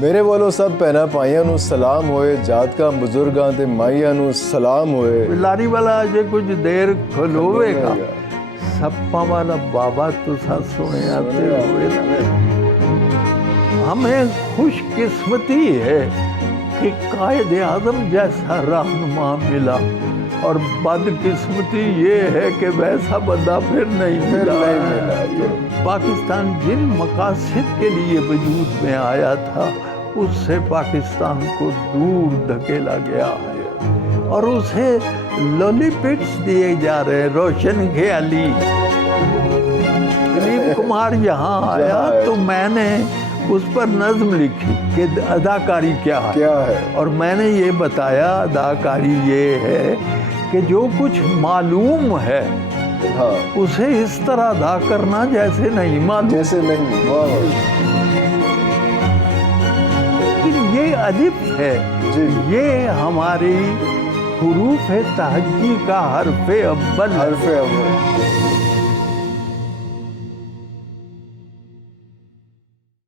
میرے والوں سب پہنا پائیاں نو سلام ہوئے، جاتکاں بزرگاں تے مائیاں نو سلام ہوئے۔ لاری والا جے کچھ دیر کھلوے گا، سپا والا بابا تسا سنے آتے ہوئے نا۔ ہمیں خوش قسمتی ہے کہ قائد اعظم جیسا رہنما ملا، اور بد قسمتی یہ ہے کہ ویسا بندہ پھر نہیں ملا۔ پاکستان جن مقاصد کے لیے وجود میں آیا تھا اس سے پاکستان کو دور دھکیلا گیا ہے، اور اسے لولی پٹس دیے جا رہے ہیں، روشن خیالی۔ دلیپ کمار یہاں آیا تو میں نے اس پر نظم لکھی کہ اداکاری کیا ہے، اور میں نے یہ بتایا اداکاری یہ ہے کہ جو کچھ معلوم ہے اسے اس طرح ادا کرنا جیسے نہیں معلوم۔ لیکن یہ الف ہے، یہ ہماری حروف تہجی کا حرف اول۔